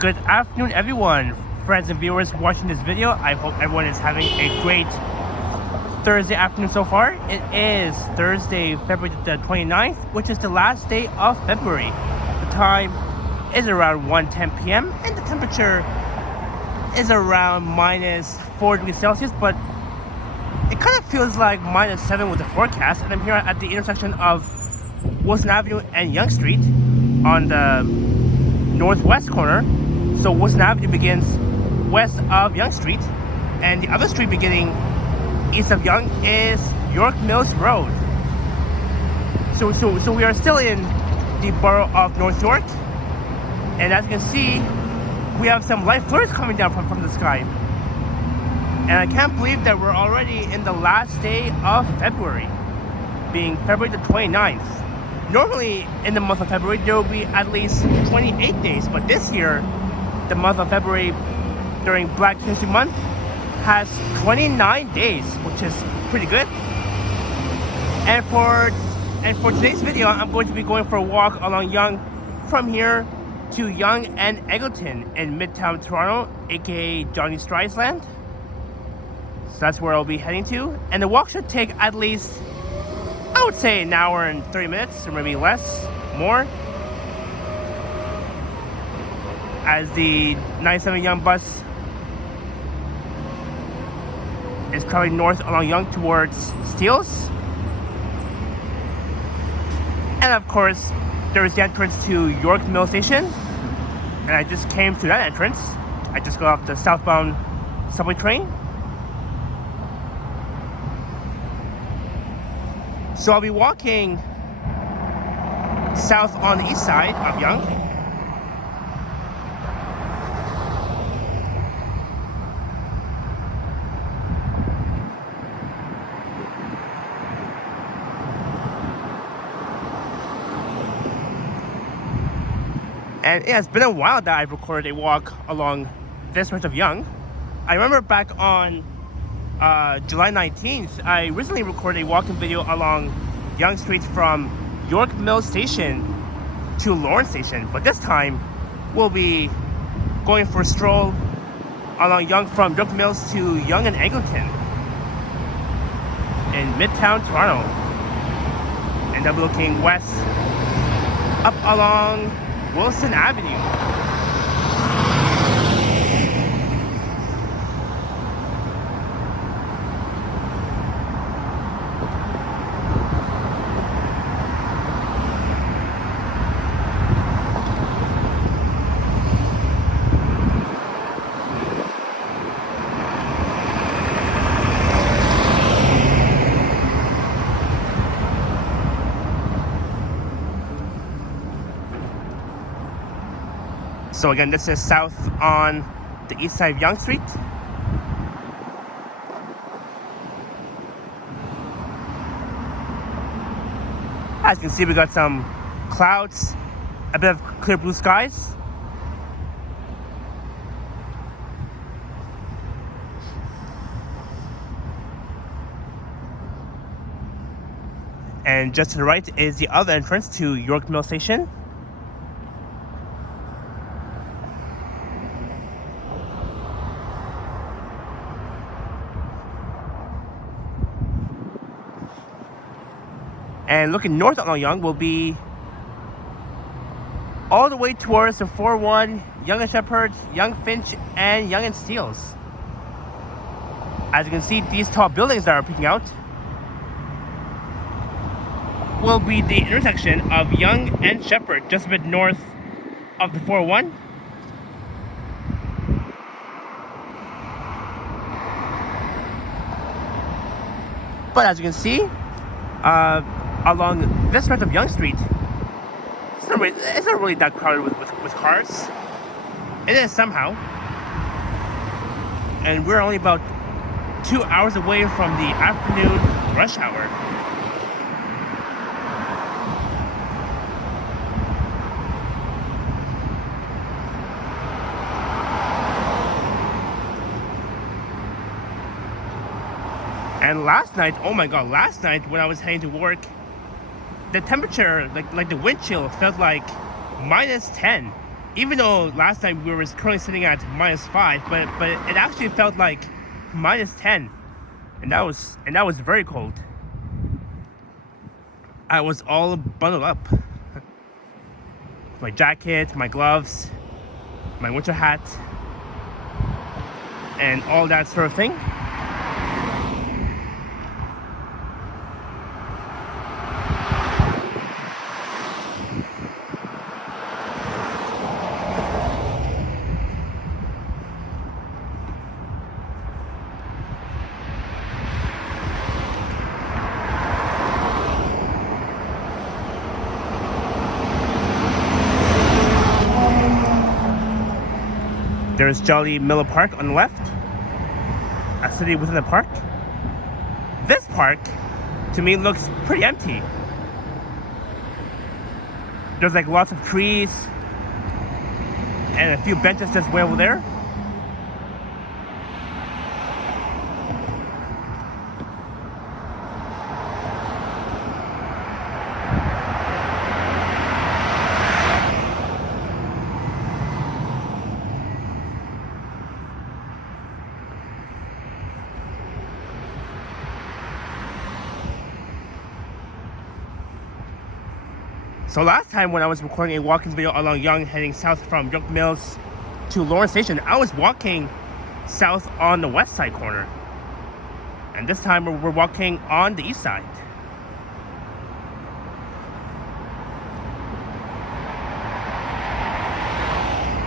Good afternoon, everyone, friends and viewers watching this video. I hope everyone is having a great Thursday afternoon so far. It is Thursday, February the 29th, which is the last day of February. The time is around 1:10 p.m. and the temperature is around -4 degrees Celsius, but it kind of feels like -7 with the forecast. And I'm here at the intersection of Wilson Avenue and Yonge Street on the northwest corner. So Wilson Avenue begins west of Yonge Street, and the other street beginning east of Yonge is York Mills Road. So we are still in the borough of North York, and as you can see, we have some light flurries coming down from the sky. And I can't believe that we're already in the last day of February, being February the 29th. Normally in the month of February there will be at least 28 days, but this year the month of February during Black History Month has 29 days, which is pretty good. And for today's video, I'm going to be going for a walk along Yonge from here to Yonge and Eglinton in Midtown Toronto, aka Johnny Stride's land. So that's where I'll be heading to, and the walk should take at least, I would say, an hour and 30 minutes, or maybe less, more, as the 97 Yonge bus is traveling north along Yonge towards Steeles. And of course, there is the entrance to York Mill Station, and I just came through that entrance. I just got off the southbound subway train. So I'll be walking south on the east side of Yonge. And it has been a while that I've recorded a walk along this stretch of Yonge. I remember back on July 19th, I recently recorded a walking video along Yonge Street from York Mill Station to Lawrence Station. But this time, we'll be going for a stroll along Yonge from York Mills to Yonge and Eglinton in Midtown Toronto. And then we're looking west up along Wilson Avenue. So again, this is south on the east side of Yonge Street. As you can see, we got some clouds, a bit of clear blue skies. And just to the right is the other entrance to York Mill Station. And looking north along Yonge will be all the way towards the 4-1, Yonge and Sheppard, Yonge Finch, and Yonge and Steeles. As you can see, these tall buildings that are peeking out will be the intersection of Yonge and Sheppard, just a bit north of the 4-1. But as you can see, along this stretch of Yonge Street, it's not really that crowded with cars. It is somehow. And we're only about 2 hours away from the afternoon rush hour. And last night, oh my god, last night when I was heading to work, the temperature, like the wind chill, felt like -10. Even though last time we were currently sitting at -5, but it actually felt like -10, and that was very cold. I was all bundled up. My jacket, my gloves, my winter hat, and all that sort of thing. There's Jolly Miller Park on the left, a city within the park. This park, to me, looks pretty empty. There's like lots of trees and a few benches just way over there. So last time when I was recording a walking video along Yonge heading south from York Mills to Lawrence Station, I was walking south on the west side corner. And this time we're walking on the east side.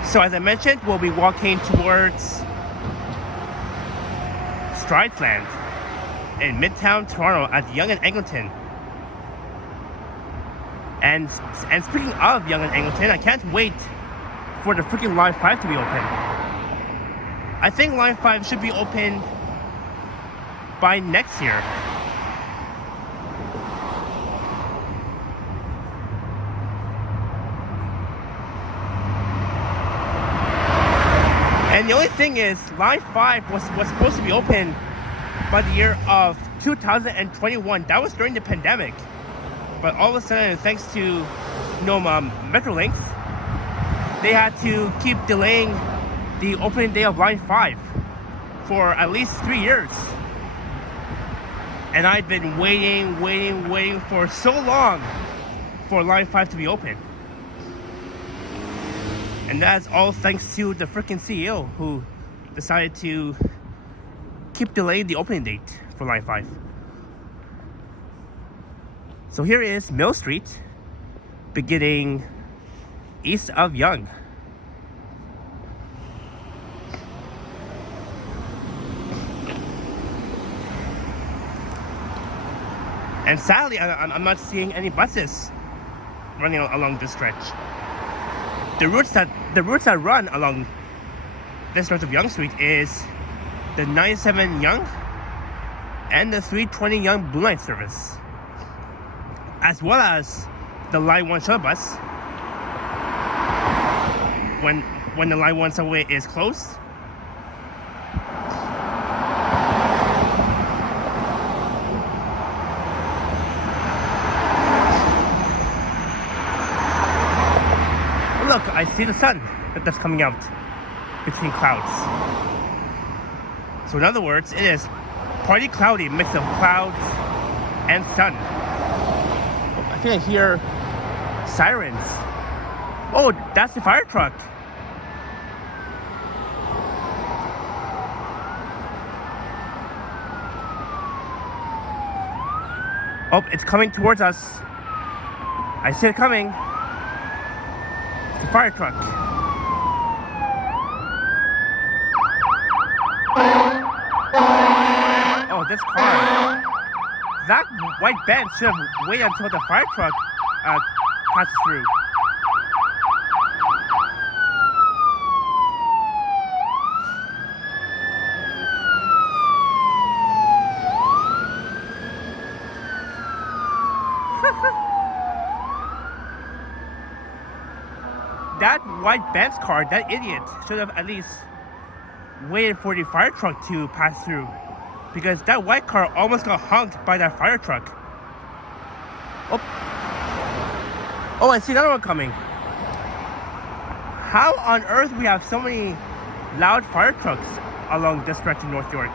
So as I mentioned, we'll be walking towards Stridesland in Midtown Toronto at Yonge and Eglinton. And speaking of Yonge and Eglinton, I can't wait for the freaking Line 5 to be open. I think Line 5 should be open by next year. And the only thing is, Line 5 was supposed to be open by the year of 2021. That was during the pandemic. But all of a sudden, thanks to Metrolinx, they had to keep delaying the opening day of Line 5 for at least 3 years. And I'd been waiting for so long for Line 5 to be open. And that's all thanks to the freaking CEO who decided to keep delaying the opening date for Line 5. So here is Mill Street, beginning east of Yonge. And sadly, I'm not seeing any buses running along this stretch. The routes that run along this stretch of Yonge Street is the 97 Yonge and the 320 Yonge Blue Line service, as well as the Line 1 shuttle bus when the Line 1 subway is closed. Look, I see the sun that's coming out between clouds. So in other words, it is partly cloudy, mix of clouds and sun. I think I hear sirens. Oh, that's the fire truck. Oh, it's coming towards us. I see it coming. It's a fire truck. Oh, this car. That white bench should have waited until the fire truck passes through. That white Benz car, that idiot, should have at least waited for the fire truck to pass through, because that white car almost got honked by that fire truck. Oh, I see another one coming. How on earth we have so many loud fire trucks along this stretch in North York?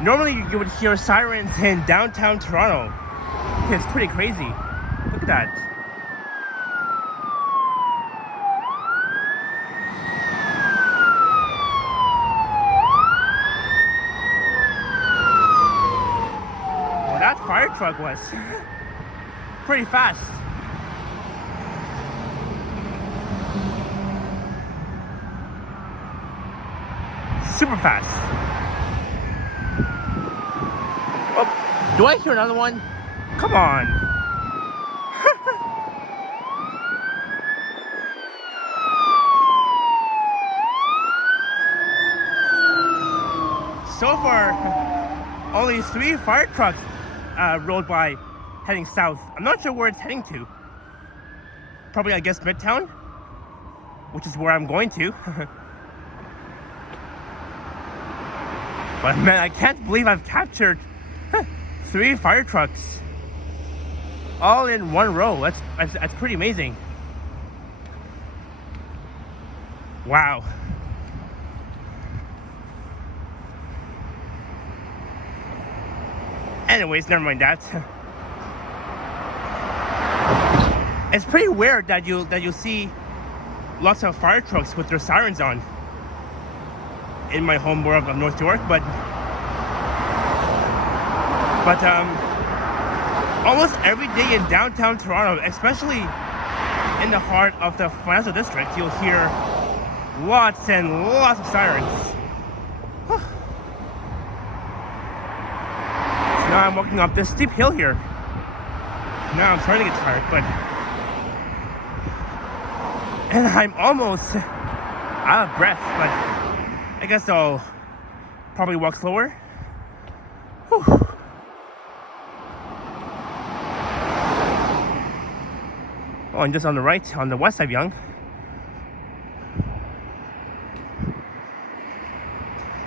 Normally you would hear sirens in downtown Toronto. It's pretty crazy. Look at that. Well, that fire truck was pretty fast. Super fast. Oh, do I hear another one? Come on. So far, only 3 fire trucks rolled by heading south. I'm not sure where it's heading to. Probably, I guess, Midtown, which is where I'm going to. But man, I can't believe I've captured 3 fire trucks all in one row. That's pretty amazing. Wow. Anyways, never mind that. It's pretty weird that you see lots of fire trucks with their sirens on in my home borough of North York, but almost every day in downtown Toronto, especially in the heart of the financial district, you'll hear lots and lots of sirens. So now I'm walking up this steep hill here. Now I'm starting to get tired, and I'm almost out of breath, but I guess I'll probably walk slower. Whew. Oh, and just on the right, on the west side of Yonge,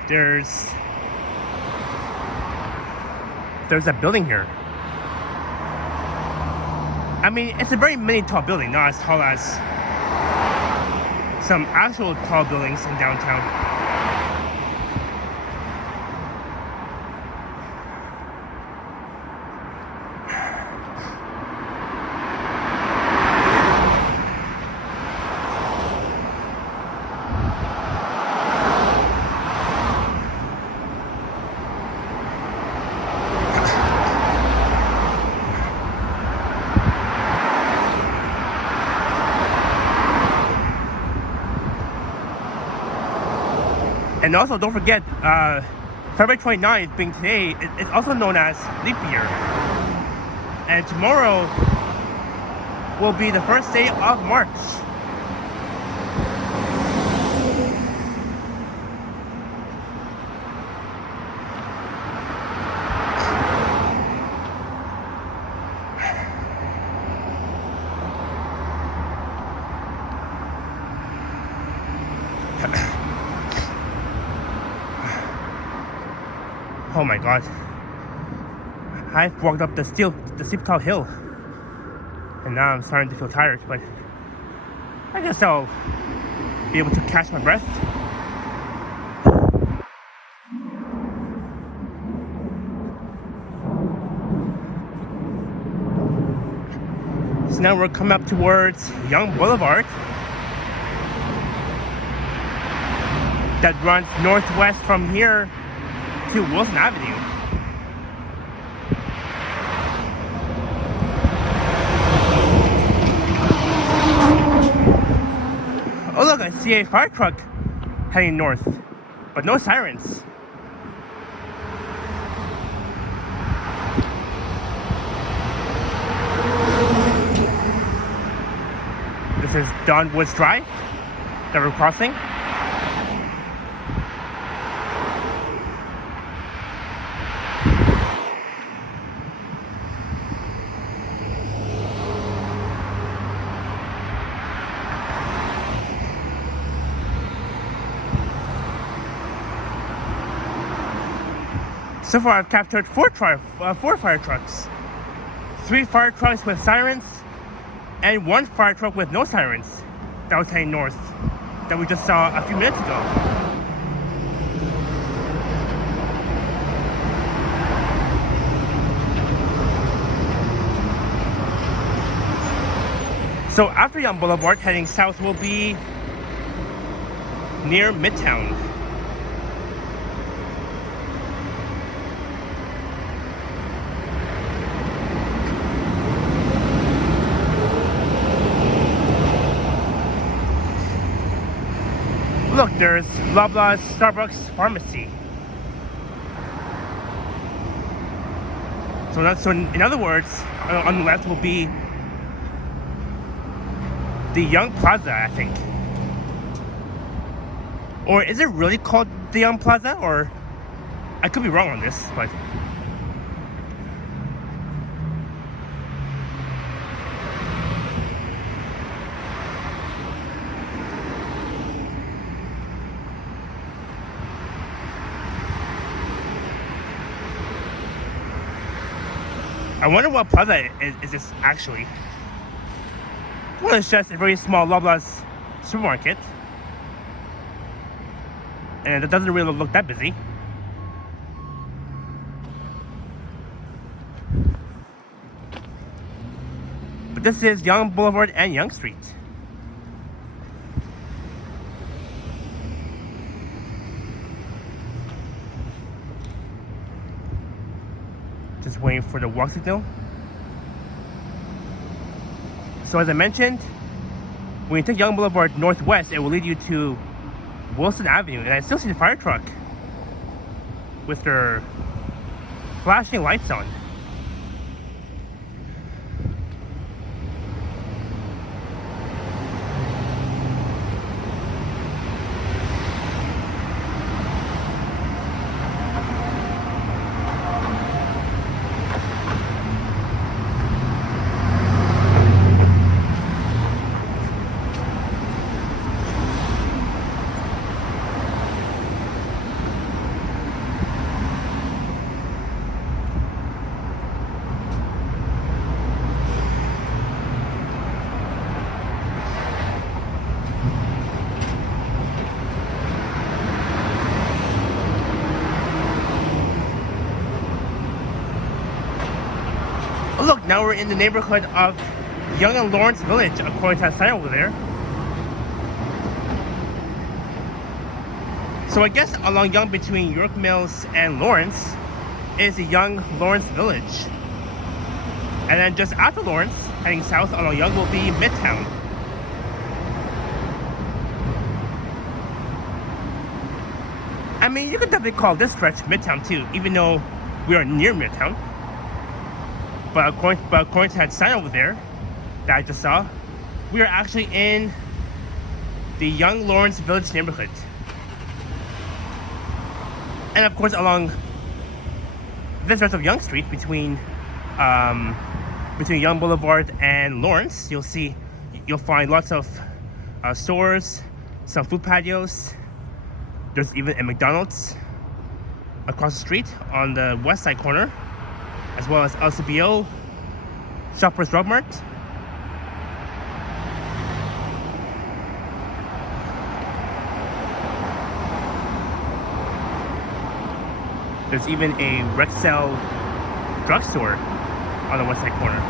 there's a building here. I mean, it's a very mini tall building, not as tall as some actual tall buildings in downtown. And also, don't forget, February 29th being today, it's also known as leap year. And tomorrow will be the first day of March. Oh my god. I've walked up the steep tall hill, and now I'm starting to feel tired, but I guess I'll be able to catch my breath. So now we're coming up towards Yonge Boulevard that runs northwest from here to Wilson Avenue. Oh look, I see a fire truck heading north, but no sirens. This is Don Woods Drive that we're crossing. So far, I've captured 4 fire trucks, 3 fire trucks with sirens, and 1 fire truck with no sirens that was heading north. that we just saw a few minutes ago. So after Yonge Boulevard, heading south will be near Midtown. Look, there's Loblaws Starbucks Pharmacy. So in other words, on the left will be the Yonge Plaza, I think. Or is it really called the Yonge Plaza? Or I could be wrong on this, but I wonder what plaza is this actually. Well, it's just a very small Loblaws supermarket. And it doesn't really look that busy. But this is Yonge Boulevard and Yonge Street. Just waiting for the walk signal. So as I mentioned, when you take Yonge Boulevard northwest, it will lead you to Wilson Avenue, and I still see the fire truck with their flashing lights on. Oh, look, now we're in the neighborhood of Yonge and Lawrence Village, according to that sign over there. So I guess along Yonge between York Mills and Lawrence is the Yonge Lawrence Village. And then just after Lawrence, heading south along Yonge will be Midtown. I mean, you could definitely call this stretch Midtown too, even though we are near Midtown. But according to that sign over there that I just saw, we are actually in the Yonge Lawrence Village neighborhood. And of course, along this stretch of Yonge Street between Yonge Boulevard and Lawrence, you'll find lots of stores, some food patios. There's even a McDonald's across the street on the west side corner, as well as LCBO, Shoppers Drug Mart. There's even a Rexel drugstore on the west side corner.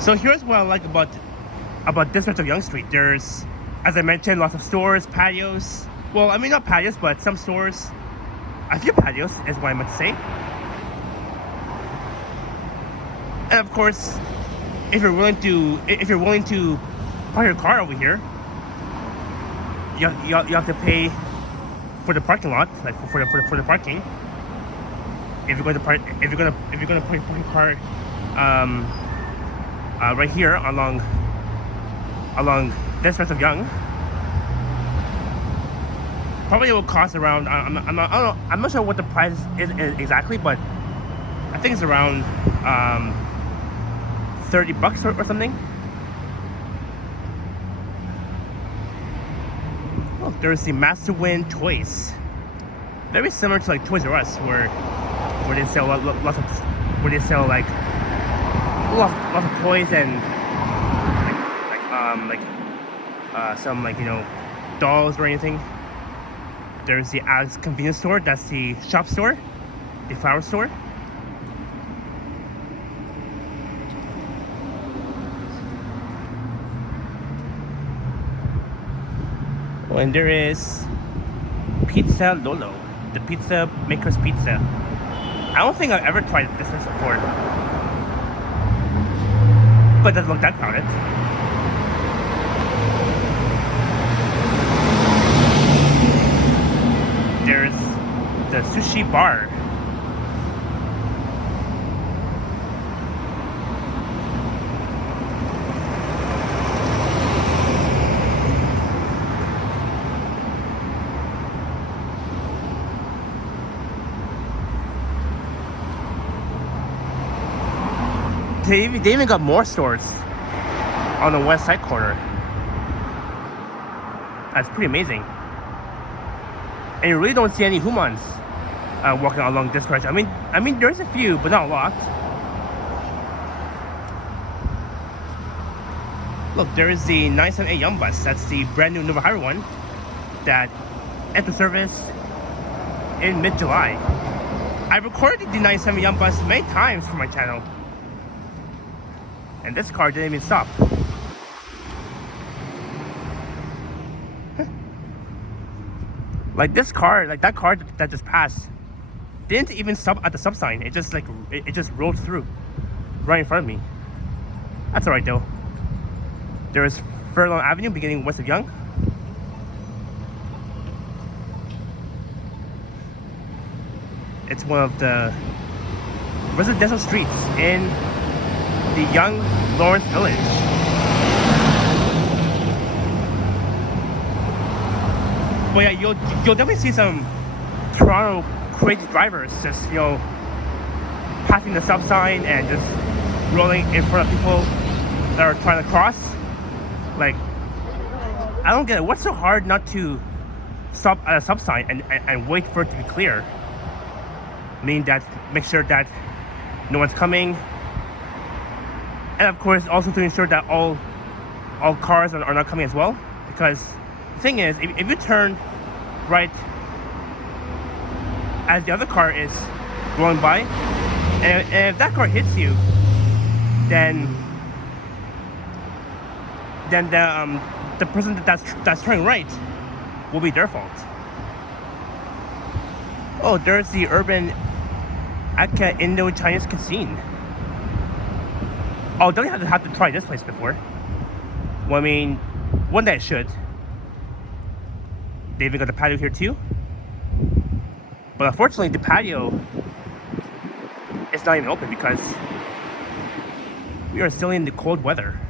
So here's what I like about this stretch of Yonge Street. There's, as I mentioned, lots of stores, patios. Well, I mean not patios, but some stores. A few patios is what I meant to say. And of course, if you're willing to park your car over here, you have to pay for the parking lot, like for the parking. If you're going to park your car right here along this stretch of Yonge, probably it will cost around, I'm not sure what the price is exactly, but I think it's around $30 or something. Look, there's the Master Win toys. Very similar to like Toys R Us, where where they sell lots of, where they sell like lots of toys and some like, you know, dolls or anything. There's the Alex convenience store. That's the shop store, the flower store. Oh, and there is Pizza Lolo, the pizza maker's pizza. I don't think I've ever tried this before, but it doesn't look that crowded. There's the sushi bar. They even got more stores on the west side corner. That's pretty amazing. And you really don't see any humans walking along this stretch. I mean, there's a few, but not a lot. Look, there is the 978 Yonge bus. That's the brand new Nova Highway one that entered service in mid-July. I recorded the 978 Yonge bus many times for my channel, and this car didn't even stop. Like this car, like that car that just passed, didn't even stop at the stop sign. It just it just rolled through right in front of me. That's alright though. There is Furlong Avenue beginning west of Yonge. It's one of the residential streets in the Yonge Lawrence Village. But yeah, you'll definitely see some Toronto crazy drivers just, you know, passing the stop sign and just rolling in front of people that are trying to cross. Like, I don't get it. What's so hard not to stop at a stop sign and wait for it to be clear? I mean, that make sure that no one's coming, and of course also to ensure that all cars are not coming as well. Because the thing is, if you turn right as the other car is going by, and if that car hits you, then the person that's turning right will be their fault. Oh, there's the Urban Aka Indo-Chinese Cuisine. Oh, don't you have to try this place before? Well, I mean, one day I should. They even got the patio here too. But unfortunately, the patio is not even open because we are still in the cold weather.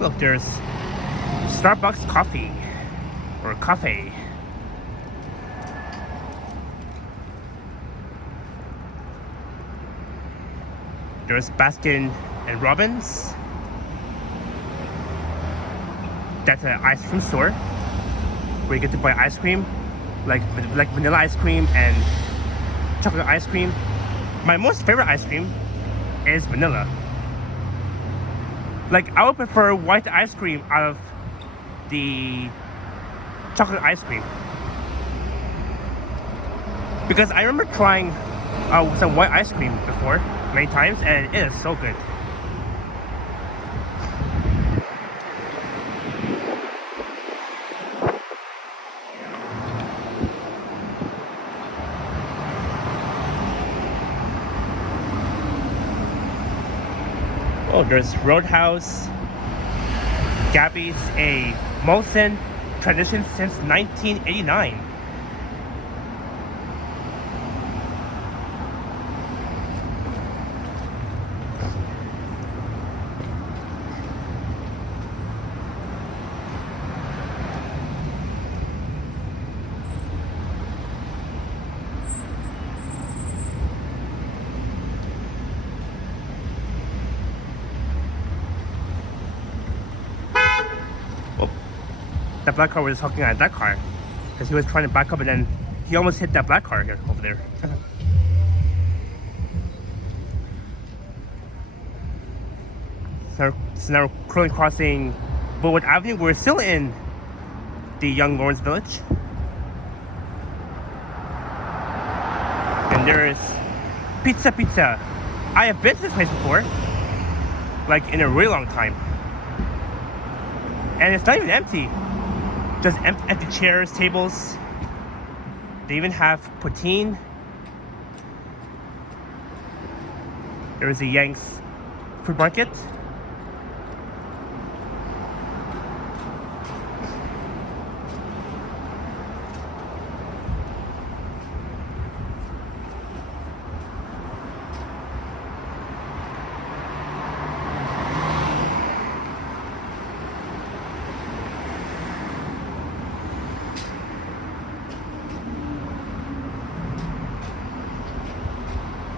Look, there's Starbucks coffee or cafe. There's Baskin and Robbins. That's an ice cream store where you get to buy ice cream, like vanilla ice cream and chocolate ice cream. My most favorite ice cream is vanilla. Like, I would prefer white ice cream out of the chocolate ice cream. Because I remember trying some white ice cream before, many times, and it is so good. Oh, there's Roadhouse, Gabby's, a Molson tradition since 1989. that black car was just honking at that car because he was trying to back up and then he almost hit that black car here over there. So now we're currently crossing Bowood Avenue. We're still in the Yonge Lawrence Village. And there is Pizza. I have been to this place before, like in a really long time. And it's not even empty. Just empty chairs, tables. They even have poutine. There is a Yanks food market.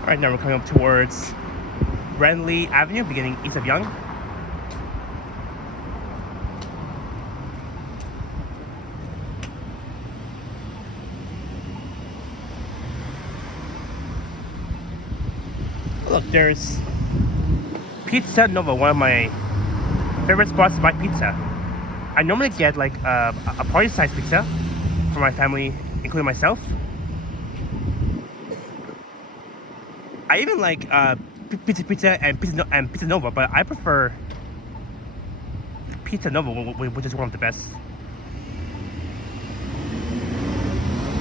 Alright, now we're coming up towards Renly Avenue, beginning east of Yonge. Look, there's Pizza Nova, one of my favorite spots to buy pizza. I normally get like a party-sized pizza for my family, including myself. I even like Pizza and Pizza Nova, but I prefer Pizza Nova, which is one of the best.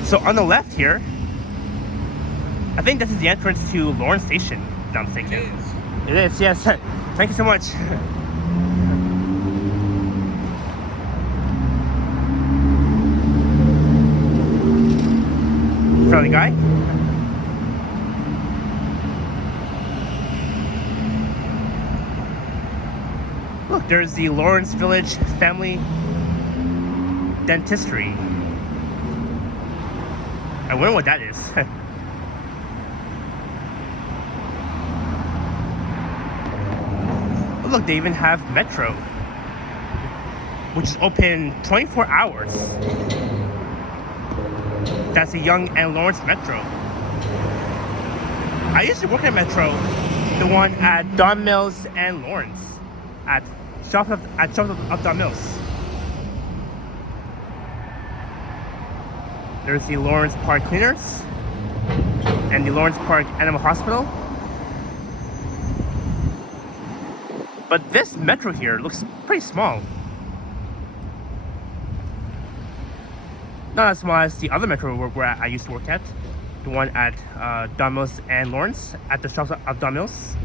So on the left here, I think this is the entrance to Lawrence Station, if I'm mistaken. It is, yes. Thank you so much. Friendly guy. Look, there's the Lawrence Village Family Dentistry. I wonder what that is. Oh, look, they even have Metro, which is open 24 hours. That's the Yonge and Lawrence Metro. I used to work at Metro, the one at Don Mills and Lawrence, at Shop of Don Mills. There's the Lawrence Park Cleaners and the Lawrence Park Animal Hospital. But this metro here looks pretty small. Not as small as the other metro where I used to work at. The one at Don Mills and Lawrence, at the shops of Don Mills.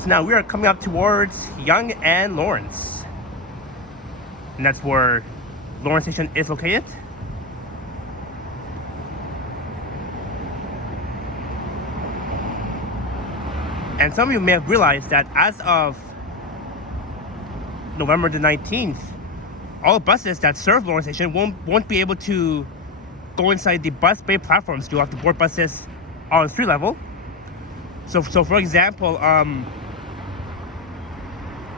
So now we are coming up towards Yonge and Lawrence. And that's where Lawrence Station is located. And some of you may have realized that as of November the 19th, all buses that serve Lawrence Station won't be able to go inside the bus bay platforms. You'll have to board buses on street level. So for example,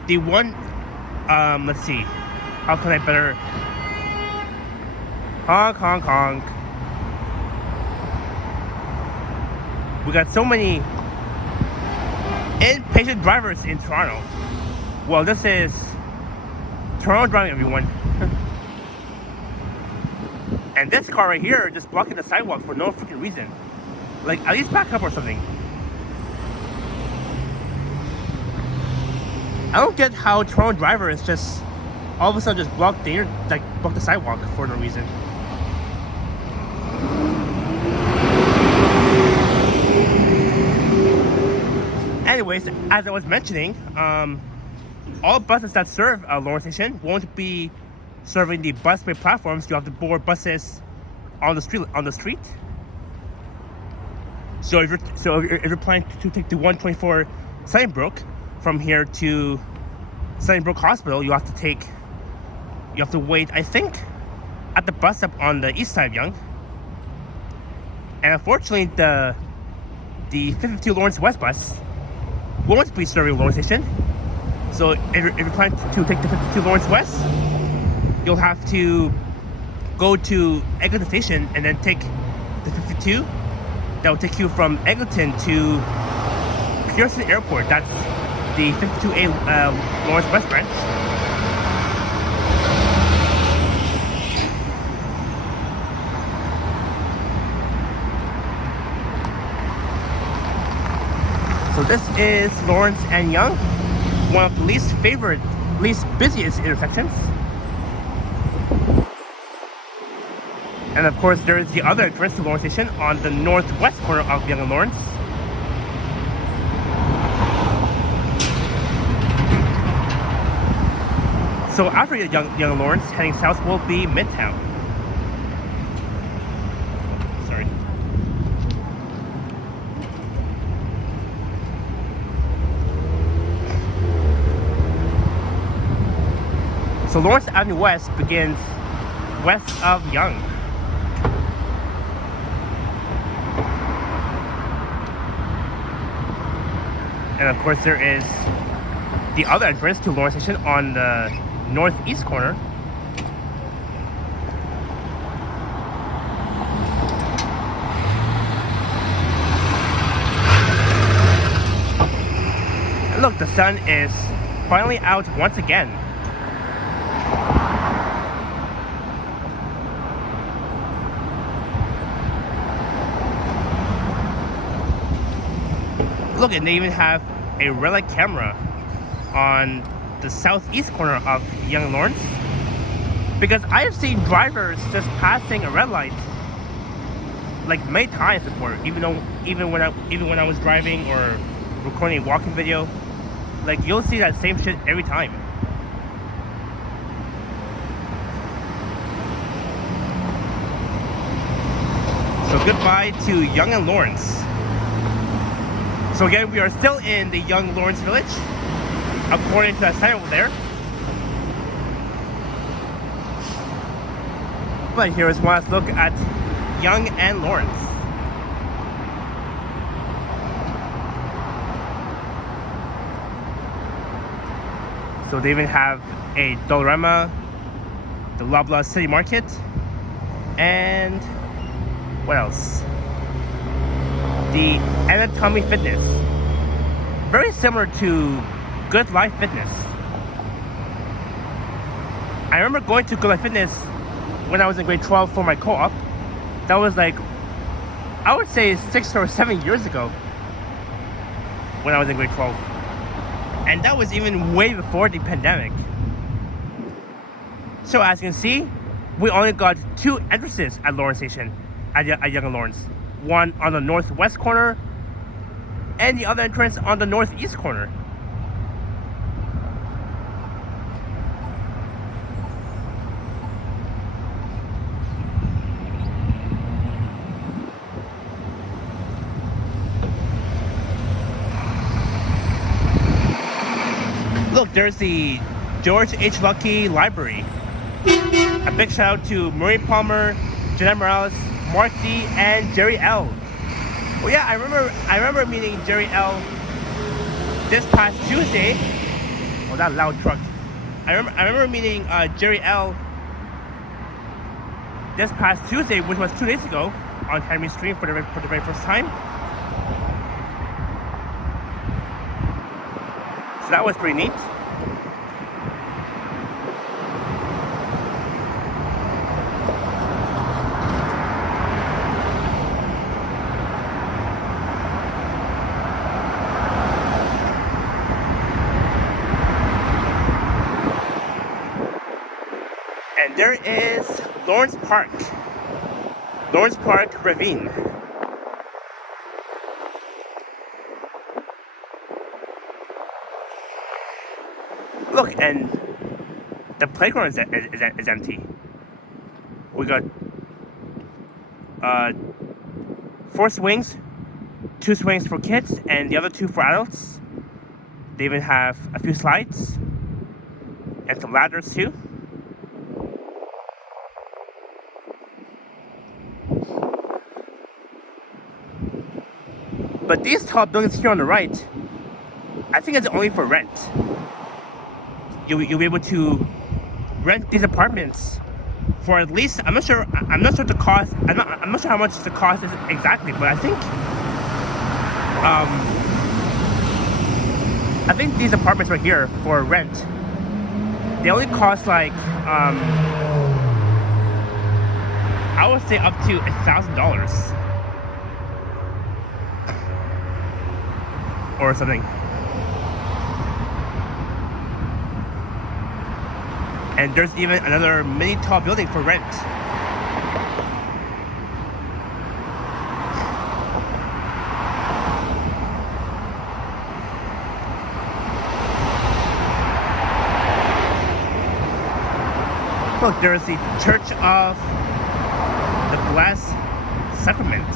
the one, let's see, how can I better, honk. We got so many impatient drivers in Toronto. Well, this is Toronto driving, everyone. And this car right here just blocking the sidewalk for no freaking reason. Like, at least back up or something. I don't get how Toronto drivers just all of a sudden just block the sidewalk for no reason. Anyways, as I was mentioning, all buses that serve Lawrence Station won't be serving the bus bay platforms. You have to board buses on the street. So if you're planning to take the 124 Sunnybrook from here to Sunnybrook Hospital, you have to wait, I think, at the bus stop on the east side of Yonge. And unfortunately, the 52 Lawrence West bus won't be serving Lawrence Station. So if you're planning to take the 52 Lawrence West, you'll have to go to Eglinton Station and then take the 52. That will take you from Eglinton to Pearson Airport. That's the 52A Lawrence West branch. So this is Lawrence and Yonge, one of the least busiest intersections. And of course, there is the other entrance to Lawrence Station on the northwest corner of Yonge and Lawrence. So after Yonge and Lawrence, heading south will be Midtown. Sorry. So Lawrence Avenue West begins west of Yonge. And of course there is the other entrance to Lawrence Station on the northeast corner. And look, the sun is finally out once again. Look, and they even have a red light camera on the southeast corner of Yonge and Lawrence, because I have seen drivers just passing a red light like many times before. Even when I was driving or recording a walking video, like you'll see that same shit every time. So goodbye to Yonge and Lawrence. So again, we are still in the Yonge Lawrence Village, according to that sign over there. But here is one last look at Yonge and Lawrence. So they even have a Dollarama, the Loblaw City Market, and what else? The Anatomy Fitness. Very similar to Good Life Fitness. I remember going to Good Life Fitness when I was in grade 12 for my co-op. That was like, I would say 6 or 7 years ago when I was in grade 12. And that was even way before the pandemic. So as you can see, we only got 2 entrances at Lawrence Station, at Yonge and Lawrence. One on the northwest corner, and the other entrance on the northeast corner. Look, there's the George H. Lucky Library. A big shout out to Murray Palmer, Jeanette Morales, Mark D, and Jerry L. Well, yeah, I remember meeting Jerry L this past Tuesday. Oh, that loud truck. I remember meeting Jerry L this past Tuesday, which was 2 days ago, on Henry Street for the very first time. So that was pretty neat. And there is Lawrence Park Ravine. Look, and the playground is empty. We got 4 swings, 2 swings for kids, and the other 2 for adults. They even have a few slides and some ladders too. But these tall buildings here on the right, I think it's only for rent. You'll be able to rent these apartments for at least, I'm not sure the cost. I'm not sure how much the cost is exactly, but I think these apartments right here for rent, they only cost like I would say up to $1,000 or something. And there's even another mini tall building for rent. Look, there's the Church of the Blessed Sacrament.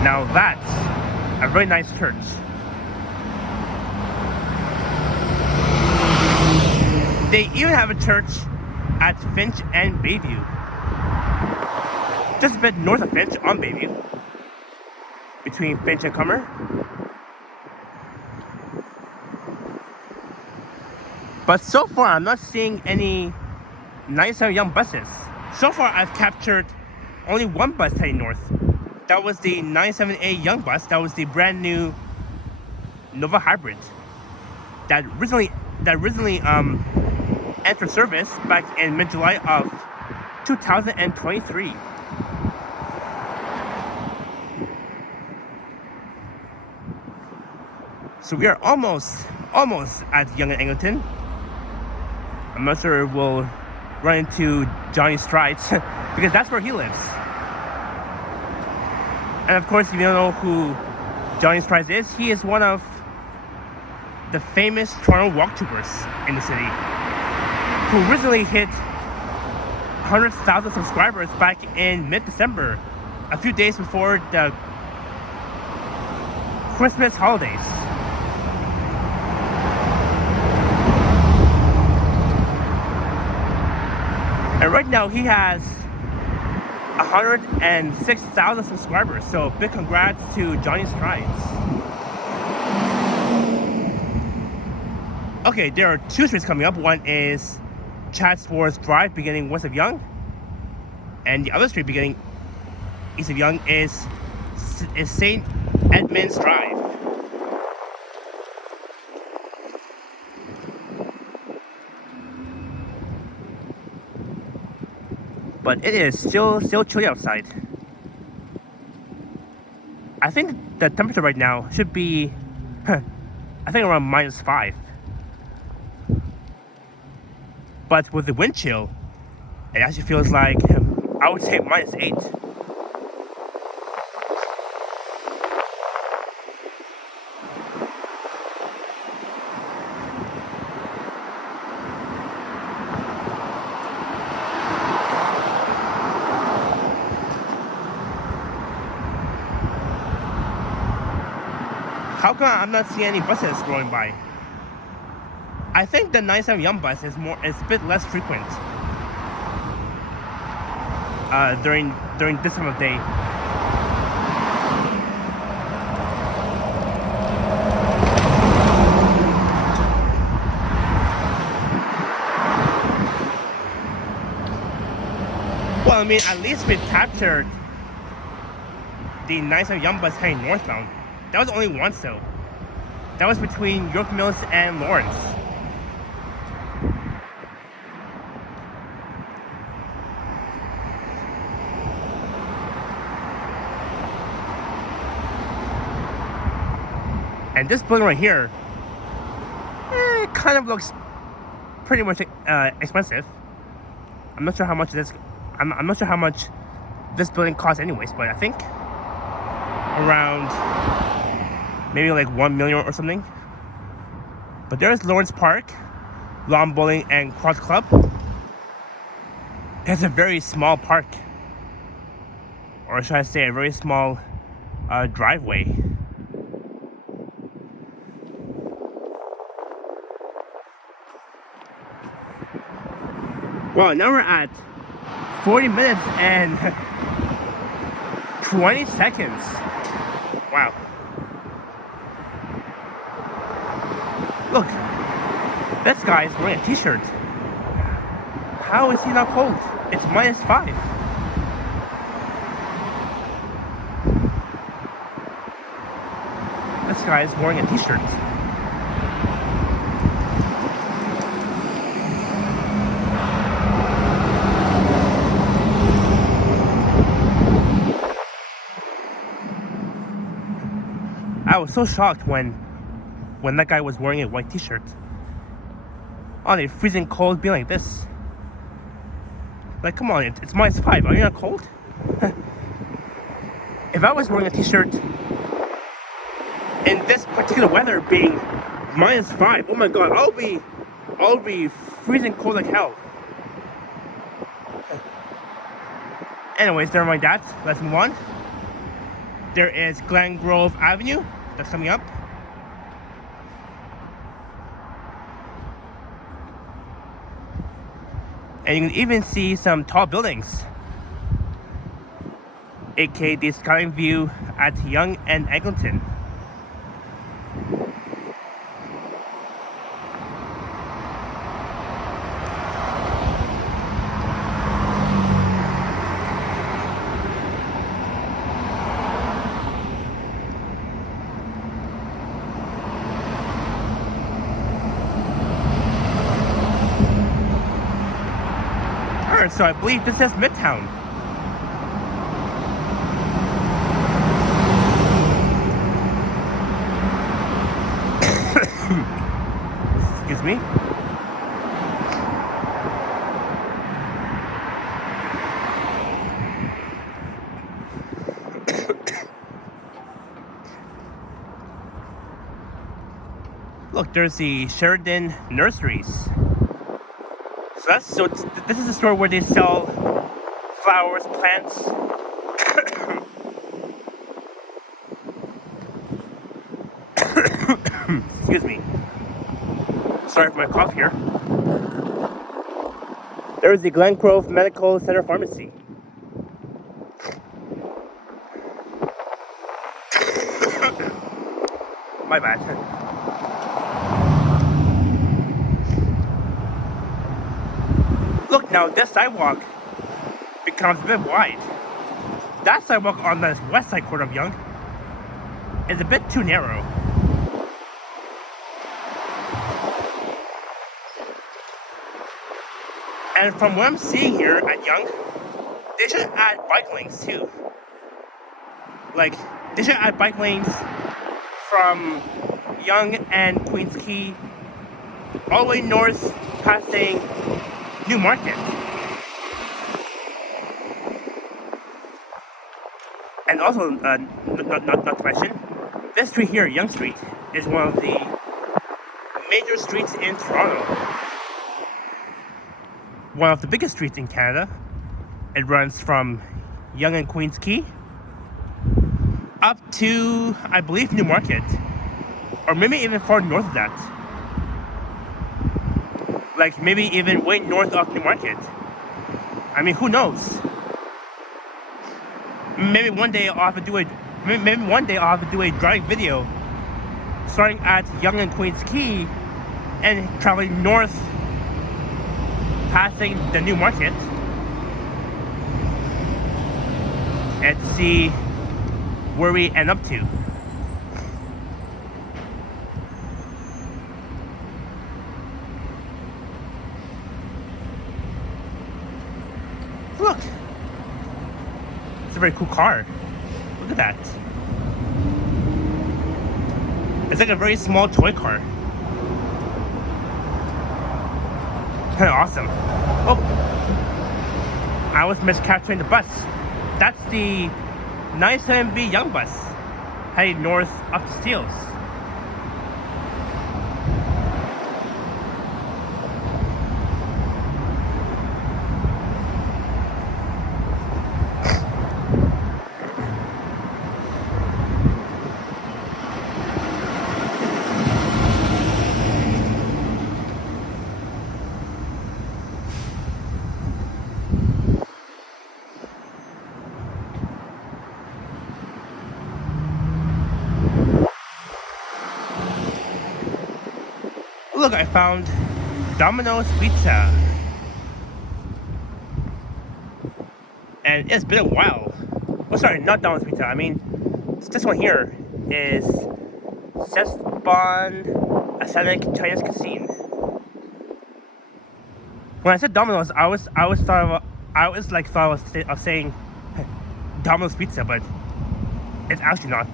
Now that's a very nice church. They even have a church at Finch and Bayview. Just a bit north of Finch on Bayview. Between Finch and Comer. But so far, I'm not seeing any 97 Yonge buses. So far, I've captured only one bus heading north. That was the 97A Yonge bus. That was the brand new Nova Hybrid. That recently entered service back in mid-July of 2023. So we are almost at Yonge and Eglinton. I'm not sure we'll run into Johnny Strides because that's where he lives. And of course, if you don't know who Johnny Strides is, he is one of the famous Toronto walk tubers in the city, who recently hit 100,000 subscribers back in mid-December, a few days before the Christmas holidays. And right now he has 106,000 subscribers, so big congrats to Johnny Strides. Okay, there are two streets coming up. One is Chatsworth Drive, beginning west of Yonge, and the other street beginning east of Yonge is St. Edmund's Drive. But it is still chilly outside. I think the temperature right now should be, I think around -5. But with the wind chill, it actually feels like, I would say -8. How come I'm not seeing any buses going by? I think the 97 Yonge bus is a bit less frequent during this time of day. Well, I mean, at least we captured the 97 Yonge bus heading northbound. That was only once though. That was between York Mills and Lawrence. And this building right here, it kind of looks pretty much expensive. I'm not sure how much this. I'm not sure how much this building costs, anyways. But I think around maybe like $1 million or something. But there's Lawrence Park, Lawn Bowling and Cross Club. It's a very small park, or should I say, a very small driveway. Well, now we're at 40 minutes and 20 seconds. Wow. Look, this guy is wearing a t-shirt. How is he not cold? It's -5. This guy is wearing a t-shirt. I was so shocked when that guy was wearing a white t-shirt. On a freezing cold being like this. Like, come on, it's -5. Are you not cold? If I was wearing a t-shirt in this particular weather being -5, oh my god, I'll be freezing cold like hell. Anyways, never mind that. Let's move on. There is Glen Grove Avenue that's coming up. And you can even see some tall buildings, aka the skyline view at Yonge and Eglinton. Alright, so I believe this is Midtown. Excuse me. Look, there's the Sheridan Nurseries. So this is a store where they sell flowers, plants. Excuse me. Sorry for my cough here. There is the Glen Grove Medical Center Pharmacy. My bad. Look, now this sidewalk becomes a bit wide. That sidewalk on the west side corner of Yonge is a bit too narrow. And from what I'm seeing here at Yonge, they should add bike lanes too. Like, they should add bike lanes from Yonge and Queens Quay all the way north, passing New Market. And also, not to mention, this street here, Yonge Street, is one of the major streets in Toronto. One of the biggest streets in Canada. It runs from Yonge and Queens Quay up to, I believe, New Market, or maybe even far north of that. Like maybe even way north of New Market. I mean, who knows? Maybe one day I'll have to do a driving video starting at Yonge and Queens Quay and traveling north, passing the New Market, and see where we end up to. Look, it's a very cool car. Look at that. It's like a very small toy car. Kind of awesome. Oh, I was miscapturing the bus. That's the 97B Yonge bus heading north up to Steeles. Look, I found Domino's Pizza. And it's been a while. Oh, sorry, not Domino's Pizza. I mean, this one here is Sesbon Ascenic Chinese Cuisine. When I said Domino's, I was thought of saying Domino's Pizza, but it's actually not.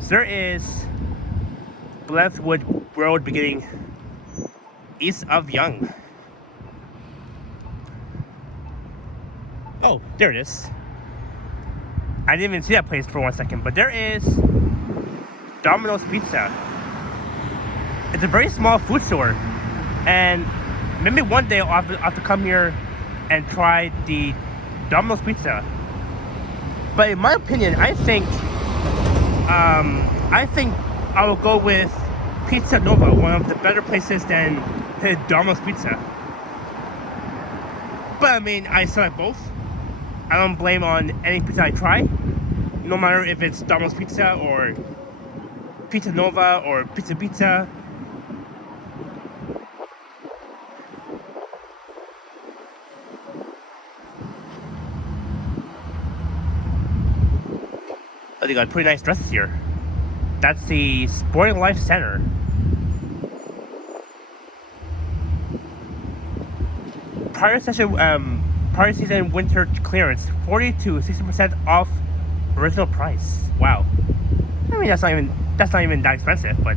So there is Blythewood Road beginning east of Yonge. Oh, there it is. I didn't even see that place for 1 second, but there is Domino's Pizza. It's a very small food store, and maybe one day I'll have to come here and try the Domino's Pizza. But in my opinion, I think I will go with Pizza Nova, one of the better places than the Domino's Pizza. But I mean, I still like both. I don't blame on any pizza I try, no matter if it's Domino's Pizza or Pizza Nova or Pizza Pizza. Oh, they got pretty nice dresses here. That's the Sporting Life Center. Prior season winter clearance, 40 to 60% off original price. Wow. I mean, that's not even that expensive, but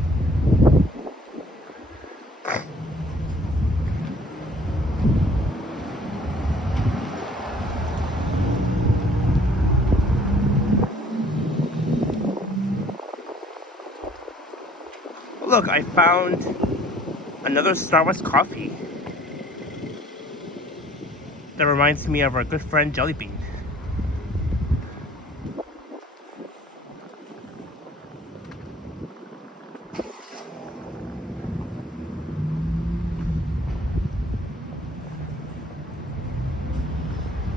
look, I found another Starbucks coffee that reminds me of our good friend Jellybean.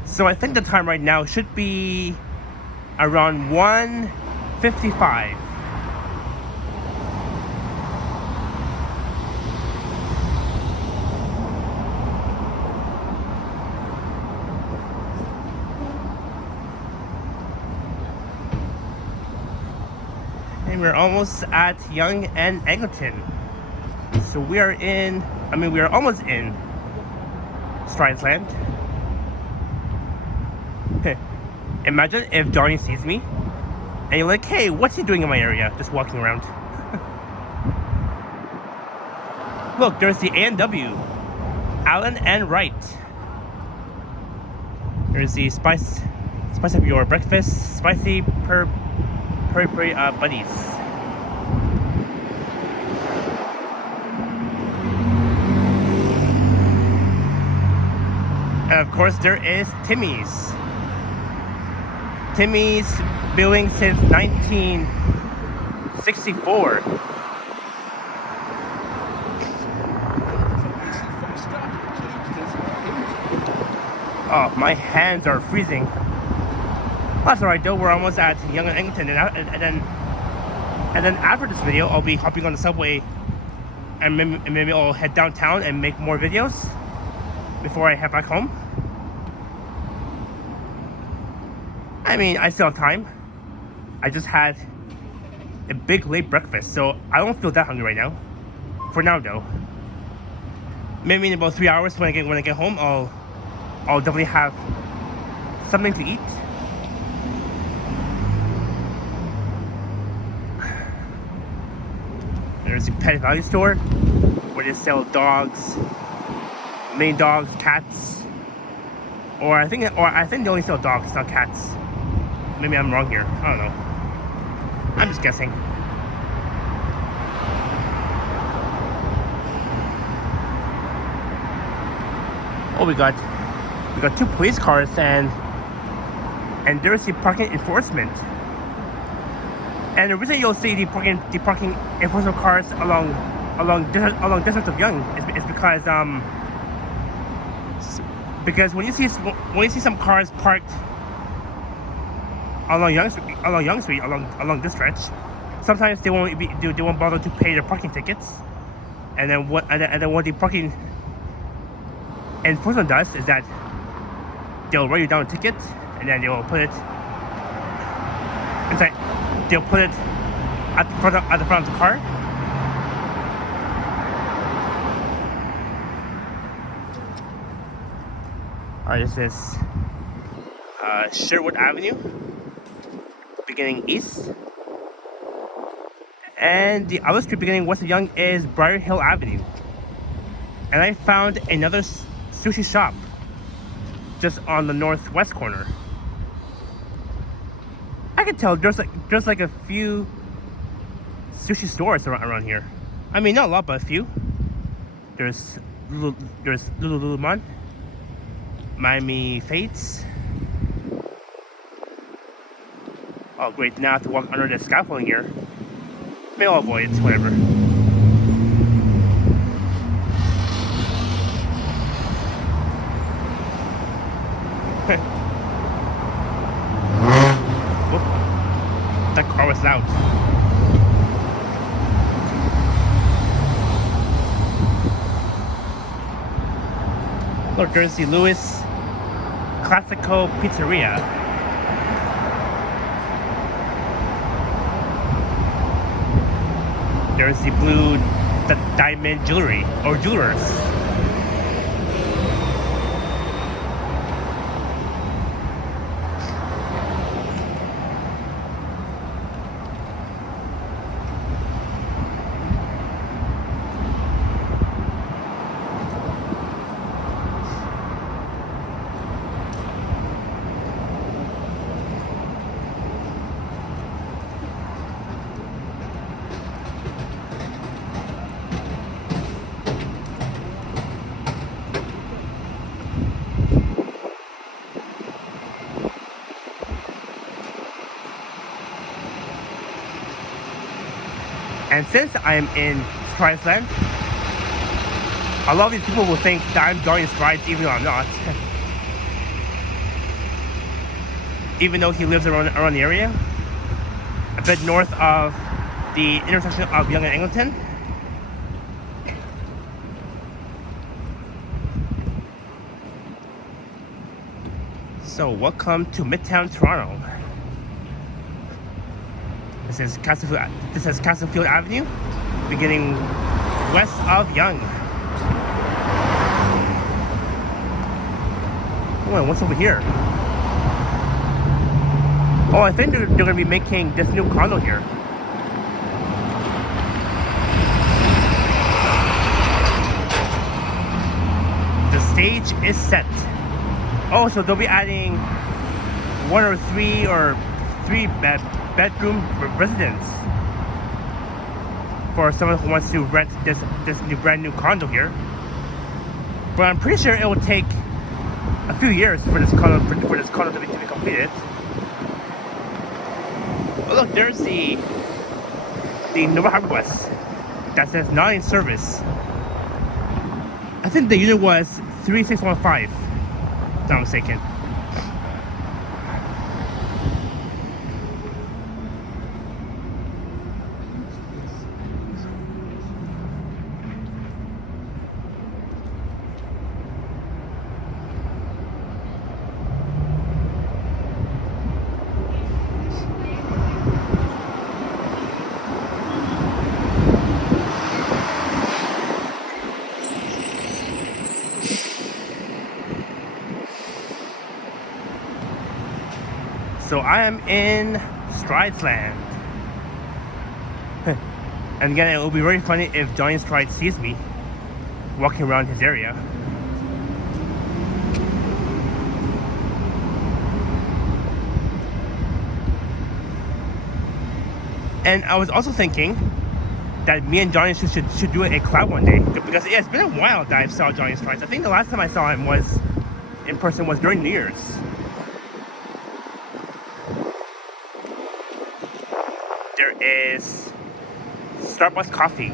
So I think the time right now should be around 1:55. And we're almost at Yonge and Eglinton. So we are almost in Strides Land. Imagine if Johnny sees me and you're like, hey, what's he doing in my area? Just walking around. Look, there's the A&W, Allen and Wright. There's the spice up your breakfast, spicy peri buddies. And of course there is Timmy's. Timmy's building since 1964. Oh, my hands are freezing. That's alright though, we're almost at Yonge and Eglinton, and then after this video I'll be hopping on the subway and maybe I'll head downtown and make more videos before I head back home. I mean, I still have time. I just had a big late breakfast, so I don't feel that hungry right now. For now, though. Maybe in about 3 hours when I get home, I'll definitely have something to eat. There's a pet value store where they sell dogs, mini dogs, cats, or I think they only sell dogs, not cats. Maybe I'm wrong here. I don't know. I'm just guessing. Oh, we got 2 police cars and there's the parking enforcement. And the reason you'll see the parking enforcement cars along district of Yonge is because when you see some cars parked along Yonge Street, along this stretch, sometimes they won't bother to pay their parking tickets, And then what the parking enforcement does is that they'll write you down a ticket, and then they'll put it inside. They'll put it at the front of the car. Alright, this is Sherwood Avenue, beginning east. And the other street beginning west of Yonge is Briar Hill Avenue. And I found another sushi shop just on the northwest corner. I can tell there's like a few sushi stores around here. I mean, not a lot, but a few. There's Lululemon, Miami Fates. Oh great, now I have to walk under the scaffolding here. Maybe I'll avoid it, whatever. Whoop. That car was loud. Look, there's the Louis Classico Pizzeria. There's the Blue Diamond Jewelry, or Jewelers. And since I'm in Strides Land, a lot of these people will think that I'm going to Strides even though I'm not. Even though he lives around the area, a bit north of the intersection of Yonge and Eglinton. So welcome to Midtown Toronto. This is Castlefield Avenue, beginning west of Yonge. Oh, what's over here? Oh, I think they're going to be making this new condo here. The stage is set. Oh, so they'll be adding one or three bedroom residence for someone who wants to rent this brand new condo here. But I'm pretty sure it will take a few years for this condo to be completed. Oh look, there's the Nova Harbour bus that says not in service. I think the unit was 3615, if I'm not mistaken. So I am in Strides Land. And again, it will be very funny if Johnny Strides sees me walking around his area. And I was also thinking that me and Johnny should do a collab one day, because it's been a while that I saw Johnny Strides. I think the last time I saw him was in person was during New Year's. There is Starbucks coffee.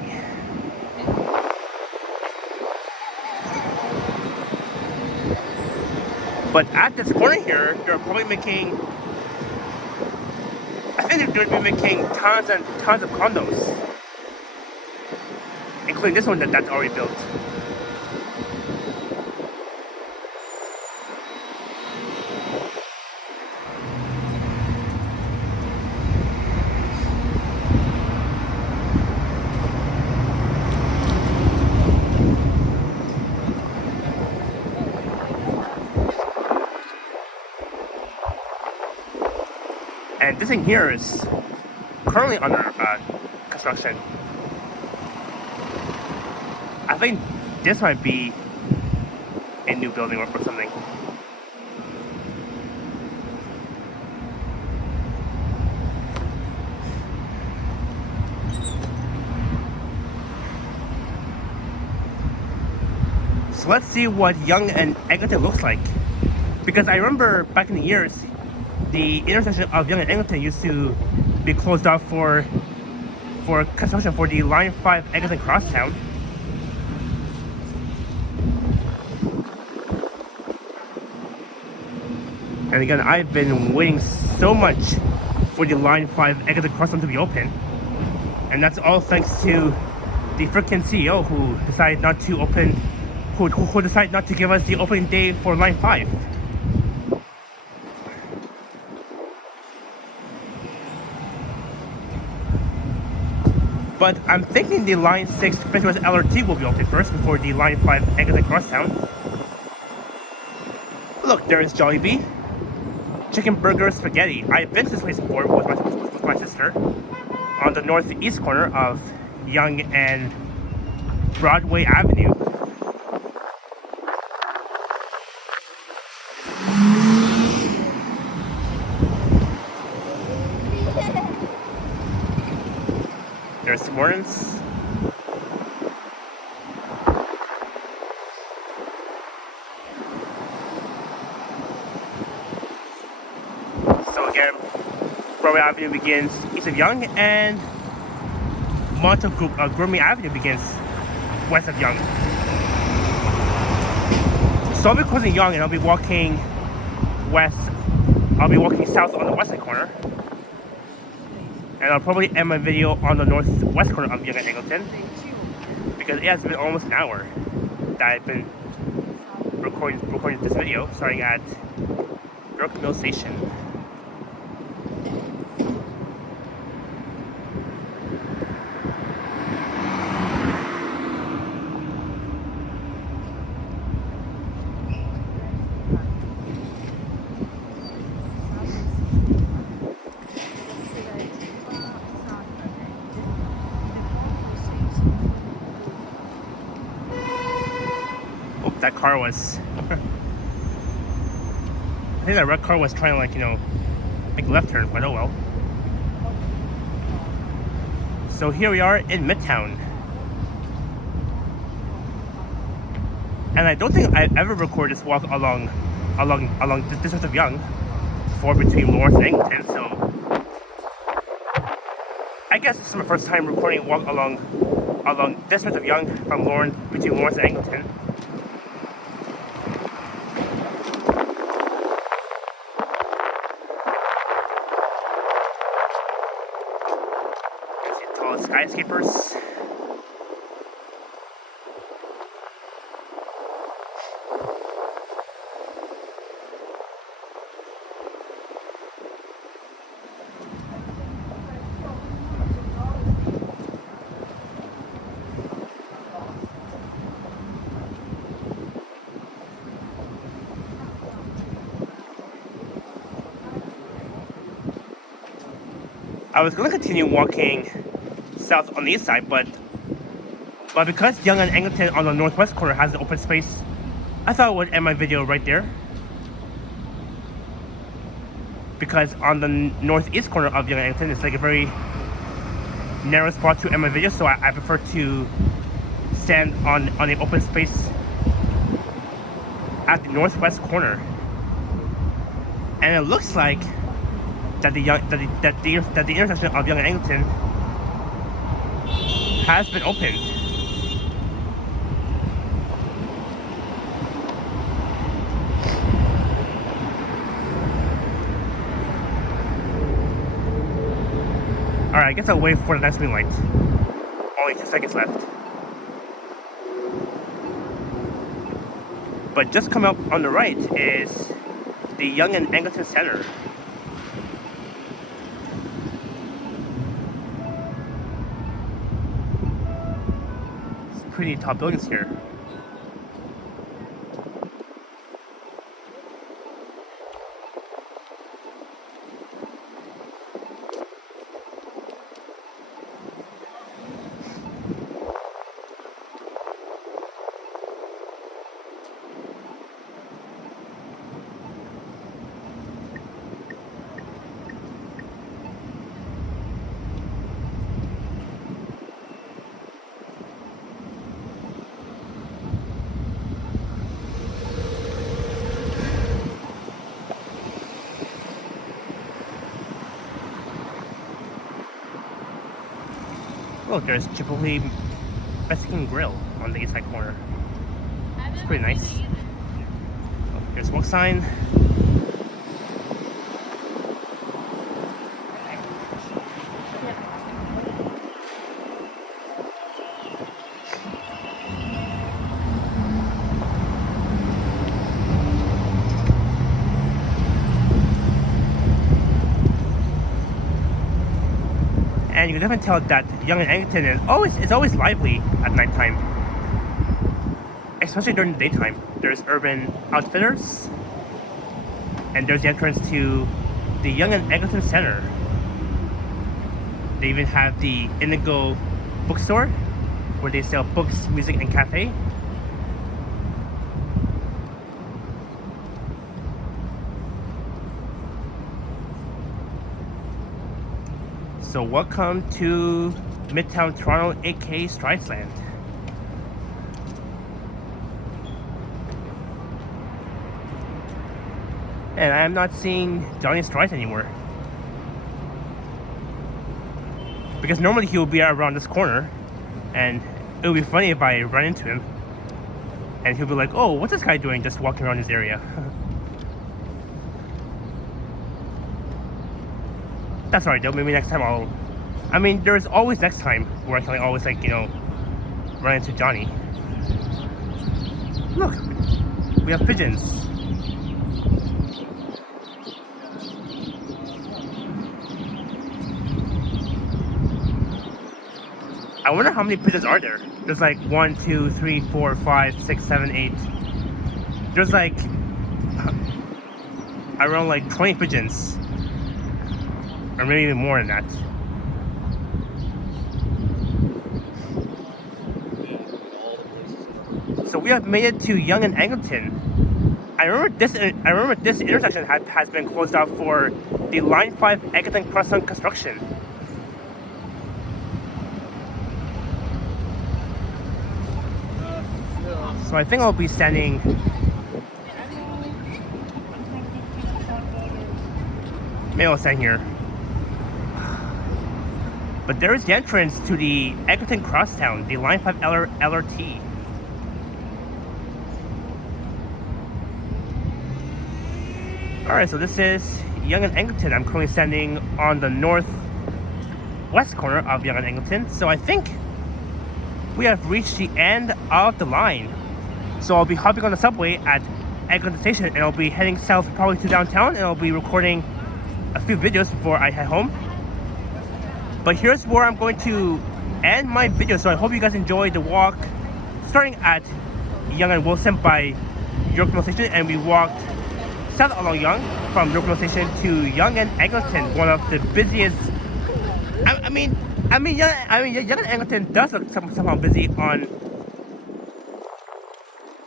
But at this corner here, they're probably making, I think they're going to be making tons and tons of condos, including this one that's already built. And this thing here is currently under construction. I think this might be a new building or something. So let's see what Yonge and Eglinton looks like. Because I remember back in the years, the intersection of Yonge and Eglinton used to be closed off for construction for the Line 5 Eglinton Crosstown. And again, I've been waiting so much for the Line 5 Eglinton Crosstown to be open. And that's all thanks to the freaking CEO who decided not to open, who decided not to give us the opening day for Line 5. But I'm thinking the Line 6 Prince West LRT will be open first before the Line 5 Eglinton Crosstown. Look, there is Jollibee. Chicken burger spaghetti. I've been to this place before with my sister on the northeast corner of Yonge and Broadway Avenue. There's Tim Hortons. So again, Broadway Avenue begins east of Yonge, and Gourmet Avenue begins west of Yonge. So I'll be crossing Yonge and I'll be walking west. I'll be walking south on the west side corner. And I'll probably end my video on the northwest corner of Yonge and Eglinton, because it has been almost an hour that I've been recording this video, starting at Brook Mill Station. That car was I think that red car was trying to, like, make a left turn, but oh well. So here we are in Midtown, and I don't think I've ever recorded this walk along the district of Yonge before, between Lawrence and Eglinton. So I guess this is my first time recording a walk along district of Yonge from between Lawrence and Eglinton. Skyscrapers. I was going to continue walking south on the east side, but because Yonge and Eglinton on the northwest corner has an open space, I thought I would end my video right there. Because on the northeast corner of Yonge and Eglinton, it's like a very narrow spot to end my video, so I prefer to stand on the open space at the northwest corner. And it looks like that the intersection of Yonge and Eglinton has been opened. Alright, I guess I'll wait for the next green light. Only 2 seconds left. But just coming up on the right is the Yonge and Eglinton Center. It's pretty tall buildings here. Look, there's Chipotle Mexican Grill on the east side corner. It's pretty nice. Oh, there's walk sign. And you can definitely tell that Yonge and Eglinton is always lively at nighttime, especially during the daytime. There's Urban Outfitters, and there's the entrance to the Yonge and Eglinton Center. They even have the Indigo bookstore, where they sell books, music, and cafe. So welcome to Midtown Toronto, aka Strideland. And I'm not seeing Johnny Strides anymore. Because normally he will be around this corner, and it would be funny if I run into him and he'll be like, oh, what's this guy doing just walking around this area? That's alright though, maybe next time there's always next time where I can always run into Johnny. Look, we have pigeons. I wonder how many pigeons are there. There's like 1, 2, 3, 4, 5, 6, 7, 8. There's like around like 20 pigeons. Or maybe even more than that. So we have made it to Yonge and Eglinton. I remember this intersection has been closed off for the Line 5 Eglinton Crossing construction. So I think I'll be standing maybe I'll stand here. But there is the entrance to the Eglinton Crosstown, the Line 5 LRT. Alright, so this is Yonge and Eglinton. I'm currently standing on the northwest corner of Yonge and Eglinton. So I think we have reached the end of the line. So I'll be hopping on the subway at Eglinton Station, and I'll be heading south probably to downtown, and I'll be recording a few videos before I head home. But here's where I'm going to end my video. So I hope you guys enjoyed the walk starting at Yonge and Wilson by York Mill Station, and we walked south along Yonge from York Mill Station to Yonge and Eglinton, one of the busiest. Yonge and Eglinton does look somehow busy on,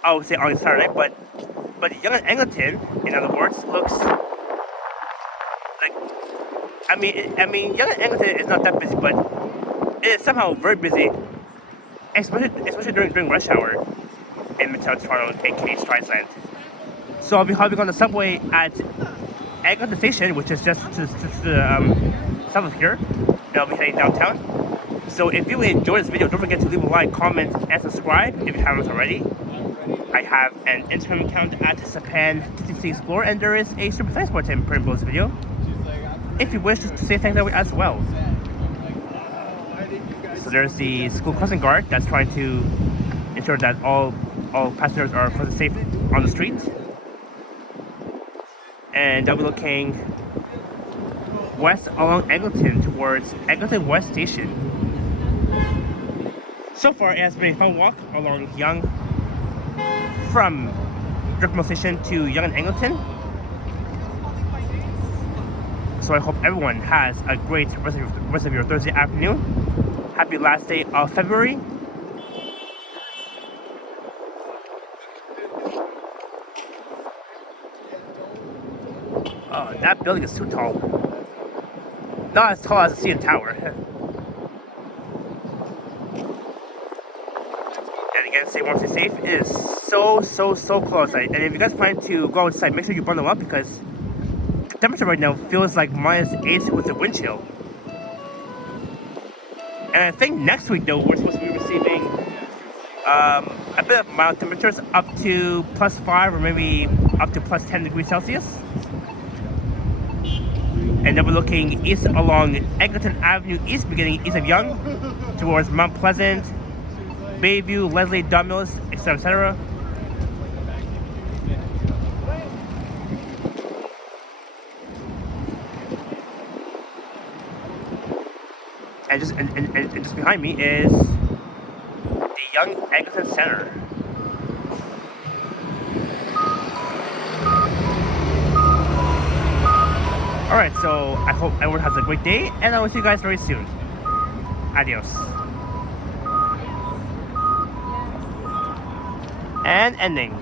I would say, on Saturday, but Yonge and Eglinton, in other words, looks like. Yonge and Eglinton is not that busy, but it is somehow very busy, especially during rush hour in Midtown Toronto, aka Strideland. So I'll be hopping on the subway at Eglinton Station, which is just to the south of here, and I'll be heading downtown. So if you enjoyed this video, don't forget to leave a like, comment, and subscribe if you haven't already. I have an Instagram account at Sapan TTC Explorer, and there is a super thanks button per this video if you wish to say thanks that way as well. So there's the school crossing guard that's trying to ensure that all passengers are crossing safe on the street. And I'll be looking west along Eglinton towards Eglinton West Station. So far, it has been a fun walk along Yonge from Driftmill Station to Yonge and Eglinton. So I hope everyone has a great rest of your Thursday afternoon. Happy last day of February. Oh, that building is too tall. Not as tall as the CN Tower. And again, stay warm, stay safe. It is so close. And if you guys plan to go outside, make sure you bundle up because the temperature right now feels like -8 with the wind chill. And I think next week though, we're supposed to be receiving a bit of mild temperatures up to +5 or maybe up to +10 degrees Celsius. And then we're looking east along Eglinton Avenue East, beginning east of Yonge, towards Mount Pleasant, Bayview, Leslie, Dunmills, etc., etc. And just behind me is the Yonge Eglinton Center. Alright, so I hope everyone has a great day, and I will see you guys very soon. Adios. And ending.